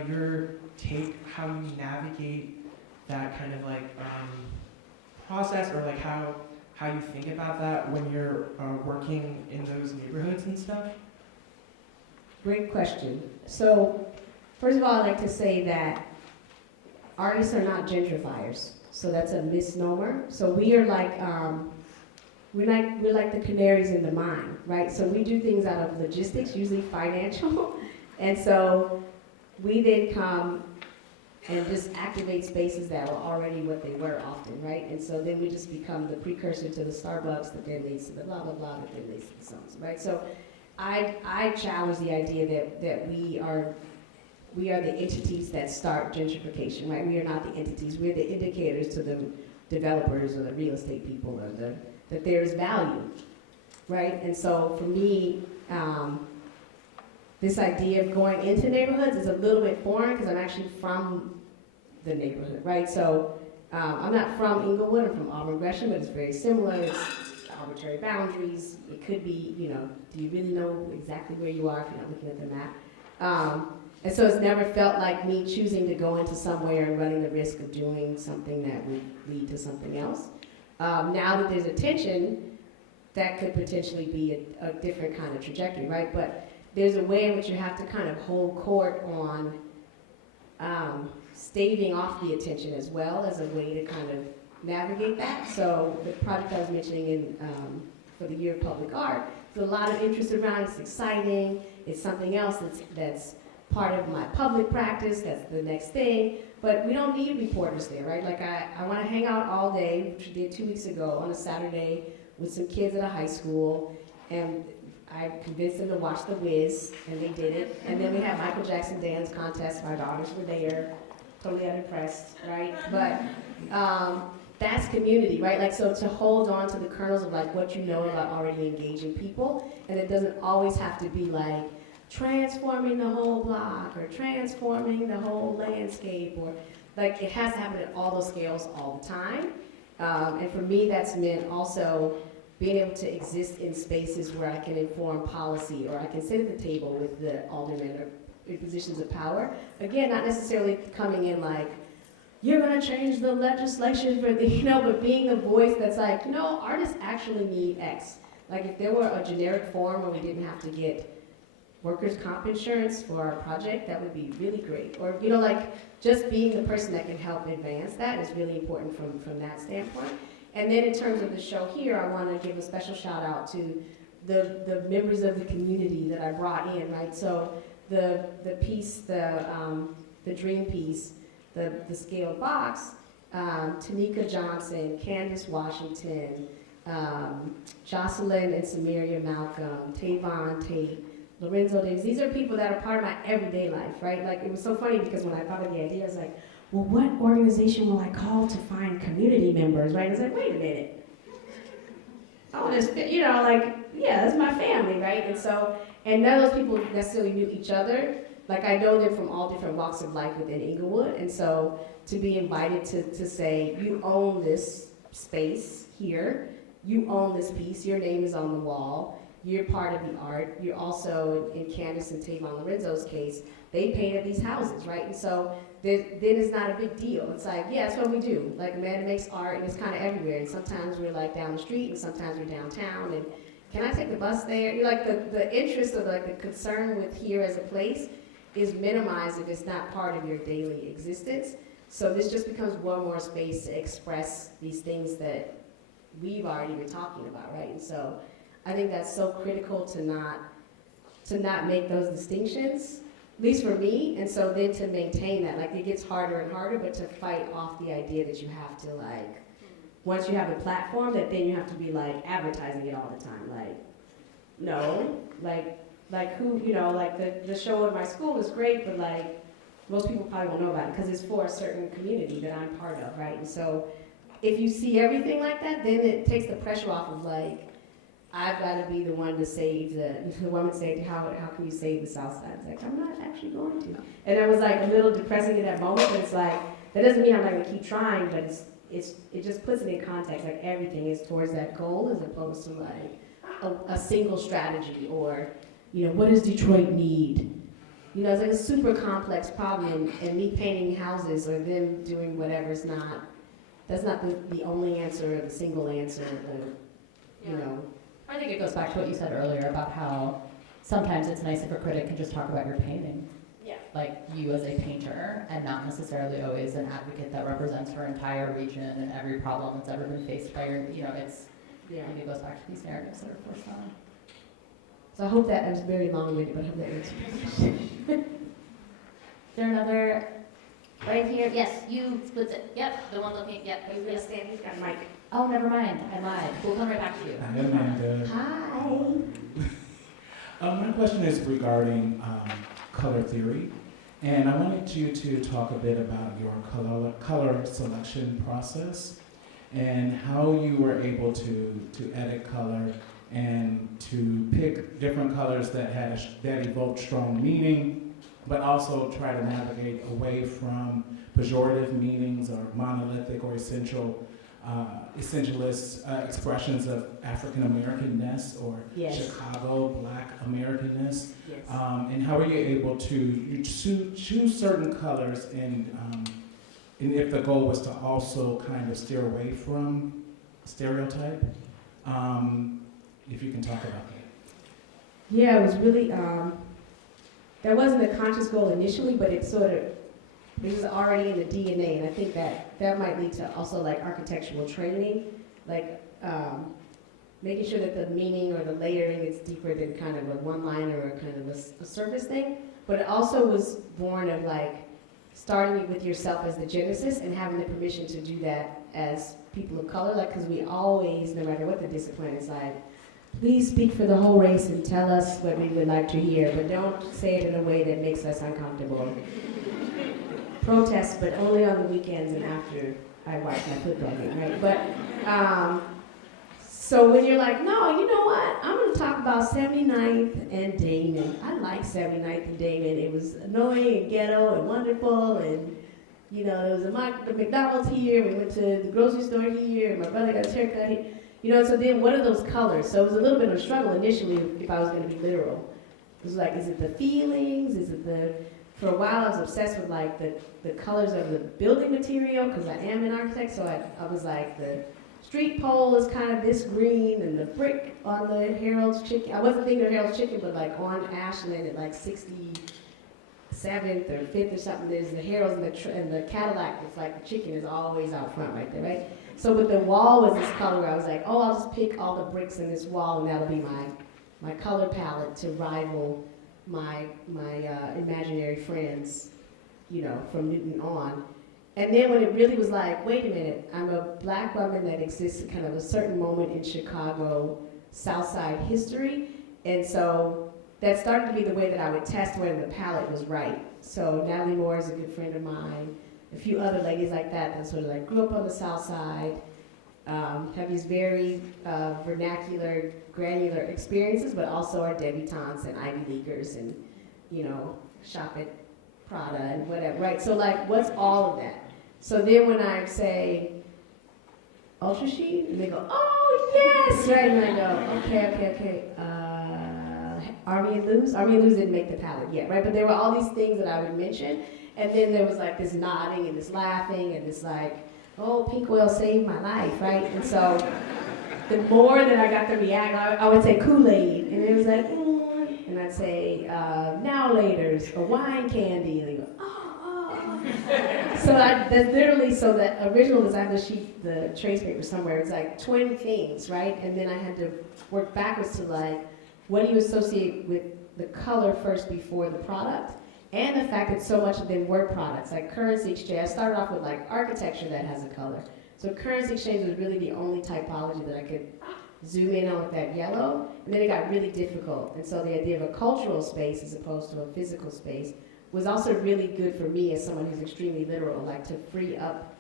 your take how you navigate that kind of like process, or like how you think about that when you're working in those neighborhoods and stuff. Great question. So, first of all, I'd like to say that artists are not gentrifiers. So that's a misnomer. So we are like, we're like the canaries in the mine, right? So we do things out of logistics, usually financial. And so we then come and just activate spaces that were already what they were often, right? And so then we just become the precursor to the Starbucks that then leads to the blah, blah, blah, that then leads to the songs, right? So I challenge the idea that we are the entities that start gentrification, right? We are not the entities. We're the indicators to the developers or the real estate people or that there is value, right? And so for me, this idea of going into neighborhoods is a little bit foreign because I'm actually from the neighborhood, right? So I'm not from Inglewood, I'm from Auburn Gresham, but it's very similar. It's arbitrary boundaries. It could be, you know, do you really know exactly where you are if you're not looking at the map? And so it's never felt like me choosing to go into somewhere and running the risk of doing something that would lead to something else. Now that there's attention, that could potentially be a different kind of trajectory, right? But there's a way in which you have to kind of hold court on staving off the attention as well as a way to kind of navigate that. So the project I was mentioning for the Year of Public Art, there's a lot of interest around. It's exciting. It's something else that's part of my public practice. That's the next thing. But we don't need reporters there, right? Like I want to hang out all day, which we did 2 weeks ago on a Saturday with some kids at a high school, and I convinced them to watch The Wiz, and they did it. And then we had Michael Jackson dance contest. My daughters were there, totally unimpressed, right? But that's community, right? Like, so to hold on to the kernels of like what you know about already engaging people, and it doesn't always have to be like transforming the whole block or transforming the whole landscape, or like it has to happen at all those scales all the time. And for me, that's meant also being able to exist in spaces where I can inform policy, or I can sit at the table with the aldermen or in positions of power. Again, not necessarily coming in like, you're gonna change the legislation for the, but being the voice that's like, artists actually need X. Like if there were a generic form where we didn't have to get workers' comp insurance for our project, that would be really great. Or, like just being the person that can help advance that is really important from that standpoint. And then in terms of the show here, I wanna give a special shout out to the members of the community that I brought in, right? So the piece, the dream piece, the scaled box, Tanika Johnson, Candace Washington, Jocelyn and Samaria Malcolm, Tavon Tate, Lorenzo Davis. These are people that are part of my everyday life, right? Like, it was so funny because when I thought of the idea, I was like, well, what organization will I call to find community members, right? I was like, wait a minute. I want to, that's my family, right? And none of those people necessarily knew each other. Like, I know them from all different walks of life within Inglewood, and so to be invited to say, you own this space here, you own this piece, your name is on the wall, you're part of the art, you're also, in Candace and Tavon Lorenzo's case, they painted these houses, right? And so then it's not a big deal. It's like, yeah, that's what we do. Like, Amanda makes art, and it's kind of everywhere, and sometimes we're like down the street, and sometimes we're downtown, and can I take the bus there? You're like, the interest of like the concern with here as a place is minimized if it's not part of your daily existence. So this just becomes one more space to express these things that we've already been talking about, right? And so I think that's so critical to not make those distinctions, at least for me. And so then to maintain that, like, it gets harder and harder, but to fight off the idea that you have to, like, once you have a platform, that then you have to be like advertising it all the time. Like, no, like who, like the show at my school is great, but like most people probably won't know about it because it's for a certain community that I'm part of, right? And so if you see everything like that, then it takes the pressure off of like, I've got to be the one to save the woman said, how can you save the South Side? It's like, I'm not actually going to. And it was like a little depressing in that moment, but it's like, that doesn't mean I'm not going to keep trying, but it just puts it in context, like everything is towards that goal as opposed to like a single strategy or, what does Detroit need? It's like a super complex problem, and me painting houses or them doing whatever is not, that's not the only answer or the single answer, I think it goes back to what you said earlier about how sometimes it's nice if a critic can just talk about your painting. Yeah. Like you as a painter, and not necessarily always an advocate that represents her entire region and every problem that's ever been faced by your, it's, Yeah. maybe it goes back to these narratives that are forced on. So I hope that was very long-winded, but I hope that answers your question. Is there another, right here? Yes, you, what's it? Yep, the one looking, yep. Are you gonna stand? He's got a mic. Oh, never mind, I lied. We'll come right back to you. Hi, Amanda. Hi. My question is regarding color theory, and I wanted you to talk a bit about your color selection process and how you were able to edit color and to pick different colors that evoked strong meaning, but also try to navigate away from pejorative meanings or monolithic or essentialist expressions of African Americanness or Yes. Chicago Black Americanness. Yes. And how are you able to choose certain colors and if the goal was to also kind of steer away from stereotype? if you can talk about that. Yeah, it was really, that wasn't a conscious goal initially, but it was already in the DNA, and I think that might lead to also like architectural training, like making sure that the meaning or the layering is deeper than kind of a one-liner or kind of a surface thing. But it also was born of like starting with yourself as the genesis and having the permission to do that as people of color, like, because we always, no matter what the discipline, is like, please speak for the whole race and tell us what we would like to hear, but don't say it in a way that makes us uncomfortable. Protest, but only on the weekends and after I watch my football game, right? But, so when you're like, no, you know what? I'm going to talk about 79th and Damon. I like 79th and Damon. It was annoying and ghetto and wonderful, and you know, there was the McDonald's here. We went to the grocery store here, and my brother got a haircut here. You know, so then what are those colors? So it was a little bit of a struggle initially if I was going to be literal. It was like, is it the feelings? Is it for a while I was obsessed with like the colors of the building material because I am an architect, so I was like, the street pole is kind of this green, and the brick on the Harold's Chicken, I wasn't thinking of Harold's Chicken, but like on Ashland at like 67th or 5th or something, there's the Harold's and the Cadillac. It's like the chicken is always out front right there, right? So with the wall was this color where I was like, oh, I'll just pick all the bricks in this wall and that'll be my color palette to rival my imaginary friends, you know, from Newton on. And then when it really was like, wait a minute, I'm a black woman that exists at kind of a certain moment in Chicago South Side history. And so that started to be the way that I would test whether the palette was right. So Natalie Moore is a good friend of mine. A few other ladies like that sort of like grew up on the South Side, have these very vernacular, granular experiences, but also are debutantes and Ivy Leaguers and, you know, shop at Prada and whatever, right? So like, what's all of that? So then when I say, Ultra Sheet, and they go, oh yes, right? And I go, okay. Army and Luz didn't make the palette yet, right? But there were all these things that I would mention, and then there was like this nodding and this laughing and this like, oh, pink oil saved my life, right? And so the more that I got to react, I would say Kool-Aid, and it was like, and I'd say now laters or wine candy, and they go, oh. So that's literally, so the original design of the sheet, the trace paper somewhere, it's like 20 things, right? And then I had to work backwards to like, what do you associate with the color first before the product? And the fact that so much of them were products, like currency exchange. I started off with like architecture that has a color. So currency exchange was really the only typology that I could zoom in on with that yellow. And then it got really difficult. And so the idea of a cultural space as opposed to a physical space was also really good for me as someone who's extremely literal, like to free up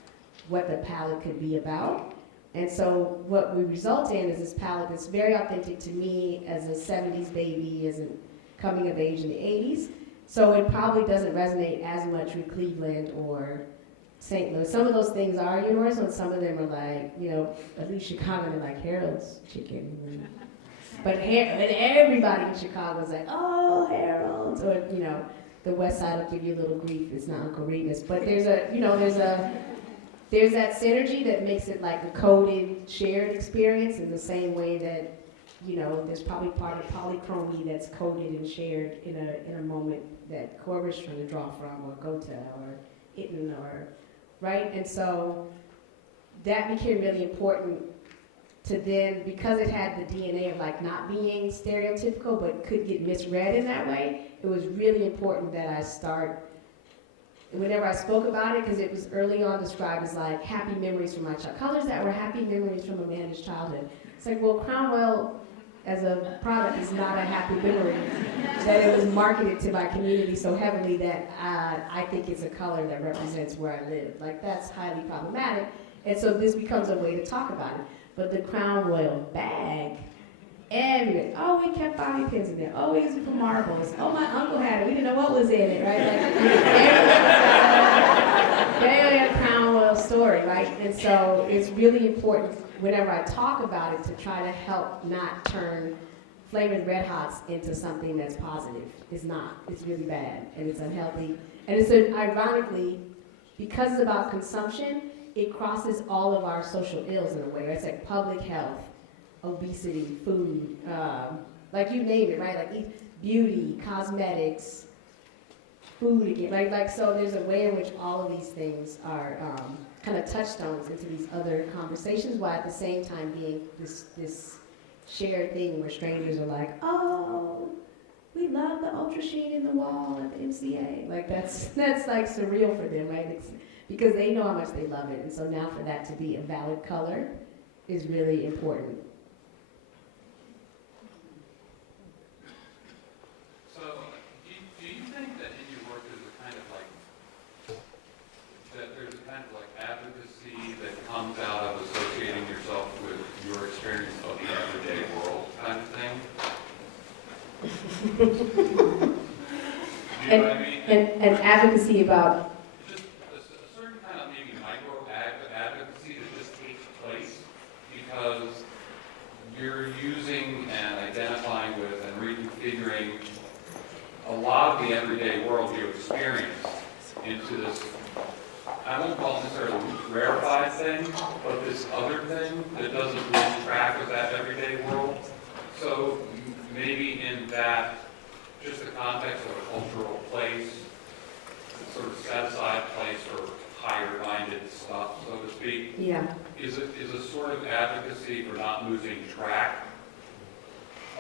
what the palette could be about. And so what we result in is this palette that's very authentic to me as a 70s baby, as a coming of age in the 80s. So it probably doesn't resonate as much with Cleveland or St. Louis. Some of those things are universal, and some of them are like, you know, at least Chicago, they're like Harold's Chicken. But everybody in Chicago is like, oh, Harold's, or, you know, the West Side will give you a little grief. It's not Uncle Remus. But there's that synergy that makes it like a coded, shared experience in the same way that, you know, there's probably part of polychromy that's coded and shared in a moment that Corber's trying to draw from, or Gota, or Itten, or, right? And so that became really important to then, because it had the DNA of like not being stereotypical but could get misread in that way, it was really important that I start, whenever I spoke about it, because it was early on described as like happy memories from my child, colors that were happy memories from Amanda's childhood. It's like, well, Crown Royal as a product is not a happy memory, that it was marketed to my community so heavily that I think it's a color that represents where I live. Like, that's highly problematic. And so this becomes a way to talk about it. But the Crown Royal bag, everywhere. Oh, we kept bobby pins in there. Oh, we used it for marbles. Oh, my uncle had it. We didn't know what was in it, right? Like, everybody had a Crown Royal story, right? And so it's really important whenever I talk about it to try to help not turn Flamin' Red Hots into something that's positive. It's not. It's really bad, and it's unhealthy. And it's ironically, because it's about consumption, it crosses all of our social ills in a way. Right? It's like public health, obesity, food, like you name it, right? Like beauty, cosmetics, food again, like so. There's a way in which all of these things are kind of touchstones into these other conversations, while at the same time being this shared thing where strangers are like, oh, we love the ultra sheen in the wall at the MCA. Like that's like surreal for them, right? It's because they know how much they love it, and so now for that to be a valid color is really important. So, do you think that in your work there's a kind of like, that there's a kind of like advocacy that comes out of associating yourself with your experience of the everyday world kind of thing? Do you know what I mean? And advocacy about, Just a certain kind of maybe micro advocacy that just takes place because you're using and identifying with and reconfiguring a lot of the everyday world you experience into this, I won't call it necessarily rarefied thing, but this other thing that doesn't lose track of that everyday world. So maybe in that, just the context of a cultural place, sort of set aside place for higher-minded stuff, so to speak, yeah, is a sort of advocacy for not losing track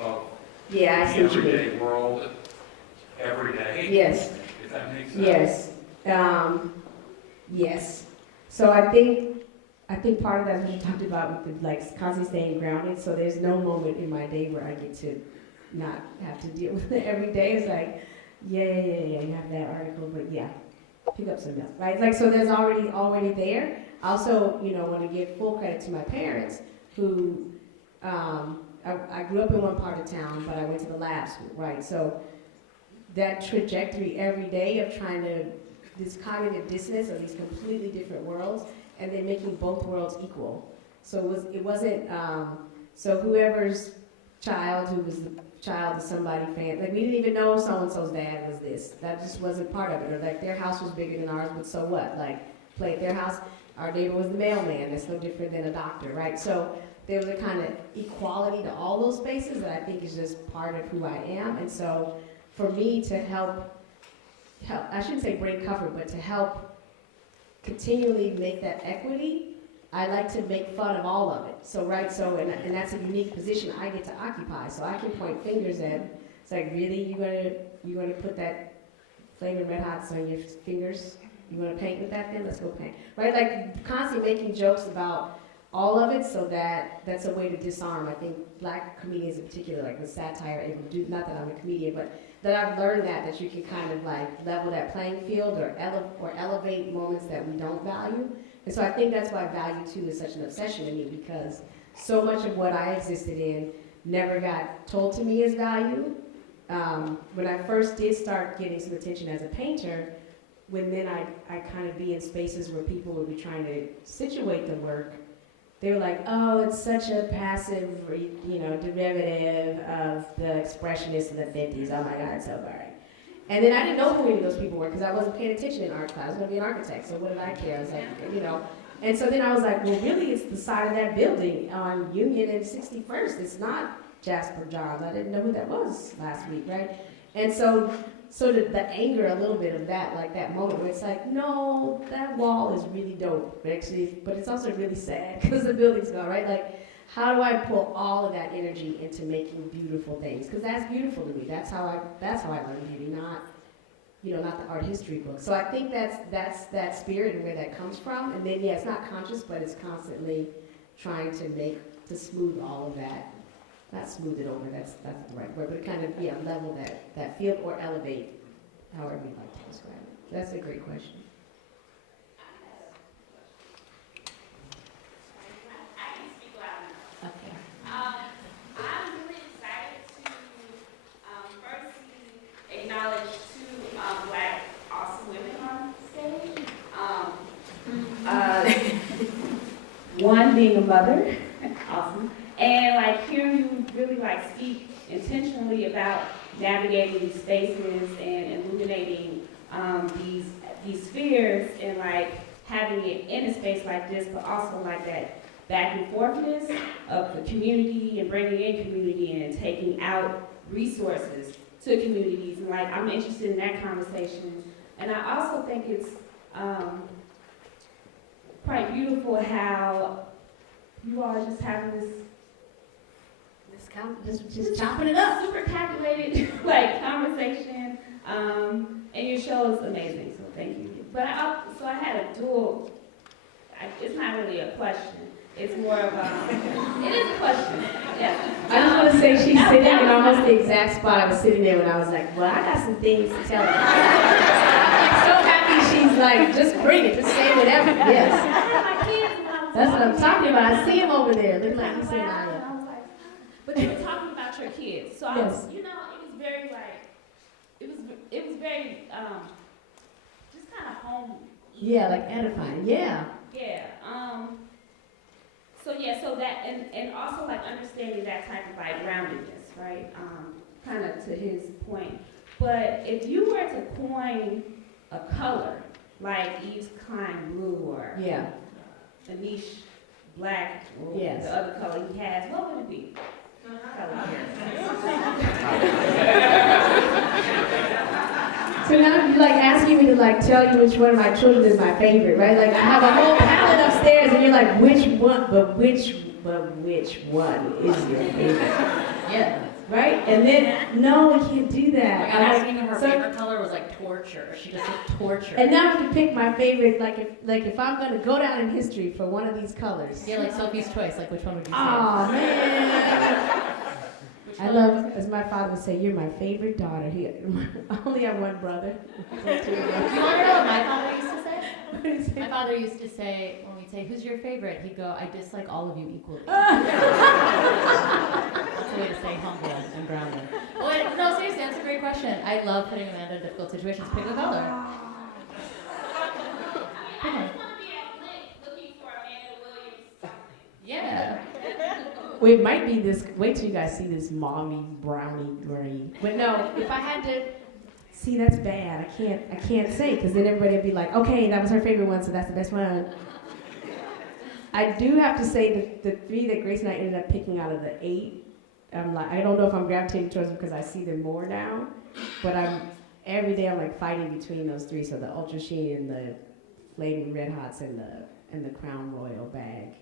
of the yeah, I see what you mean. everyday world every day. Yes. If that makes sense. Yes. Yes. So I think part of that is what you talked about with the, like, constantly staying grounded. So there's no moment in my day where I get to not have to deal with it every day. It's like, yeah, you have that article, but yeah, pick up some milk, right? Like, so there's already there. I also, want to give full credit to my parents who, I grew up in one part of town, but I went to the lab school, right? So that trajectory every day of trying to, this cognitive dissonance of these completely different worlds, and then making both worlds equal. So it wasn't, so whoever's child who was the child of somebody like we didn't even know so-and-so's dad was this. That just wasn't part of it. Or like their house was bigger than ours, but so what? Like, play at their house, our neighbor was the mailman. That's no different than a doctor, right? So there was a kind of equality to all those spaces that I think is just part of who I am. And so for me to help, I shouldn't say break cover, but to help continually make that equity, I like to make fun of all of it. So, right, so, and that's a unique position I get to occupy. So I can point fingers at, it's like, really, you gonna put that flaming red hots on your fingers? You wanna paint with that then? Let's go paint. Right, like constantly making jokes about all of it so that's a way to disarm. I think black comedians in particular, like with satire, able to do, not that I'm a comedian, but that I've learned that you can kind of like level that playing field or elevate moments that we don't value. And so I think that's why value too is such an obsession to me, because so much of what I existed in never got told to me as value. When I first did start getting some attention as a painter, when then I kind of be in spaces where people would be trying to situate the work, they were like, oh, it's such a passive, derivative of the expressionists in the 50s. Oh my God, it's so boring. And then I didn't know who any of those people were because I wasn't paying attention in art class. I was going to be an architect, so what did I care? I was like, And so then I was like, well, really, it's the side of that building on Union and 61st. It's not Jasper Johns. I didn't know who that was last week, right? And so the anger a little bit of that, like that moment where it's like, no, that wall is really dope, actually, but it's also really sad because the building's gone, right? Like, how do I pull all of that energy into making beautiful things? Because that's beautiful to me. That's how I learn beauty, not the art history book. So I think that's that spirit and where that comes from. And then it's not conscious, but it's constantly trying to smooth all of that. Not smooth it over, that's the right word, but kind of level that field or elevate, however you'd like to describe it. That's a great question. Okay. I'm really excited to firstly acknowledge two Black awesome women on stage. One being a mother, awesome, and like hearing you really like speak intentionally about navigating these spaces and illuminating these fears and like having it in a space like this, but also like that back and forthness of the community and bringing in community and taking out resources to communities. And like, I'm interested in that conversation. And I also think it's quite beautiful how you all are just having this Just chopping it up. super calculated like conversation. And your show is amazing, so thank you. But I had a dual. It's not really a question. It's more of a. It is a question. Yeah. I just want to say she's sitting in almost the exact spot I was sitting there when I was like, well, I got some things to tell her. I'm so happy she's like, just bring it, just say whatever. Yes. I had my kids when I was. That's what I'm talking about. I see him over there. Look like I he's was in like, Iowa. I was like, but you were talking about your kids, so I Yes. was, it was very like, it was very just kind of home. Yeah, like edifying. Yeah. Yeah. So that and also like understanding that type of like roundedness, right? Kind of to his point. But if you were to coin a color like Yves Klein blue or Yeah. Anish black or Yes. the other color he has, what would it be? So now you're like asking me to like tell you which one of my children is my favorite, right? Like I have a whole palette upstairs and you're like, which one is your favorite? Yeah. Right? And then, no, we can't do that. Like, I'm like, asking her so- favorite color was like torture. She just said torture. And now I have to pick my favorite, like if I'm gonna go down in history for one of these colors. Yeah, like Sophie's choice. Like, which one would you say? Oh man. Which I color love, would you say? as my father would say, you're my favorite daughter. I only have one brother. Do you want to know what my father used to say? What do you say? My father used to say, when we'd say, who's your favorite? He'd go, I dislike all of you equally. That's a way to stay humble and grounded. Oh, wait, no, seriously, that's a great question. I love putting Amanda in difficult situations. Pick a color. Pick one. looking for Amanda Williams something. Yeah. Well, it might be this, wait till you guys see this mommy brownie green. But no, if I had to, see that's bad. I can't say, because then everybody would be like, okay, that was her favorite one, so that's the best one. I do have to say that the 3 that Grace and I ended up picking out of the 8, I'm like, I don't know if I'm gravitating towards them because I see them more now, but every day I'm like fighting between those 3, so the Ultra Sheen and the Flaming Red Hots and the Crown Royal bag.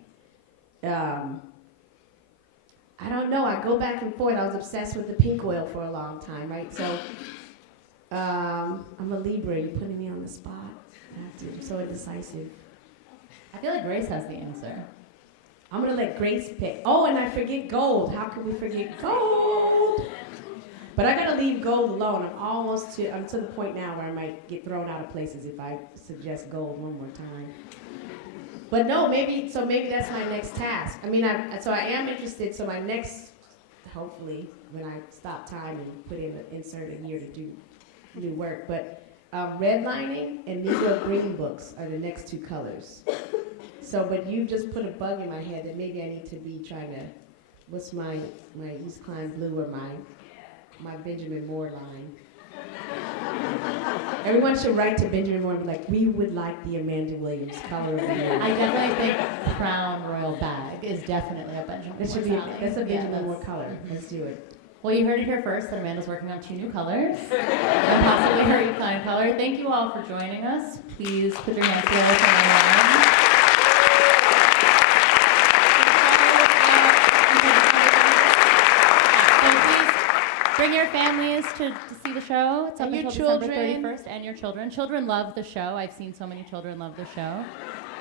I don't know, I go back and forth. I was obsessed with the pink oil for a long time, right? So I'm a Libra, you're putting me on the spot. I'm so indecisive. I feel like Grace has the answer. I'm gonna let Grace pick. Oh, and I forget gold. How could we forget gold? But I gotta leave gold alone. I'm to the point now where I might get thrown out of places if I suggest gold one more time. But no, maybe that's my next task. I mean, I am interested. So my next, hopefully, when I stop time and put in insert a year to do new work, but redlining and Negro green books are the next 2 colors. So, but you just put a bug in my head that maybe I need to be trying to, what's my East Klein blue or my Benjamin Moore line. Everyone should write to Benjamin Moore and be like, we would like the Amanda Williams color of the year. I definitely think Crown Royal bag is definitely a Benjamin That should Moore be, sounding. that's a Benjamin Yeah, Moore color. Let's do it. Well, you heard it here first that Amanda's working on 2 new colors. And possibly her Yves Klein color. Thank you all for joining us. Please put your hands together for Amanda. Bring your families to see the show. It's up And your until December children. 31st. And your children. Children love the show. I've seen so many children love the show.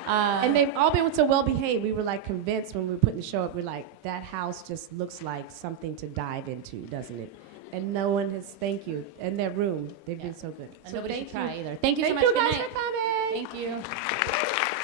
And they've all been so well behaved. We were like convinced when we were putting the show up, we're like, that house just looks like something to dive into, doesn't it? And no one has, thank you. And their room, they've been so good. And So nobody thank should try you. either. Thank you so Thank much. you Good guys night. for coming. Thank you.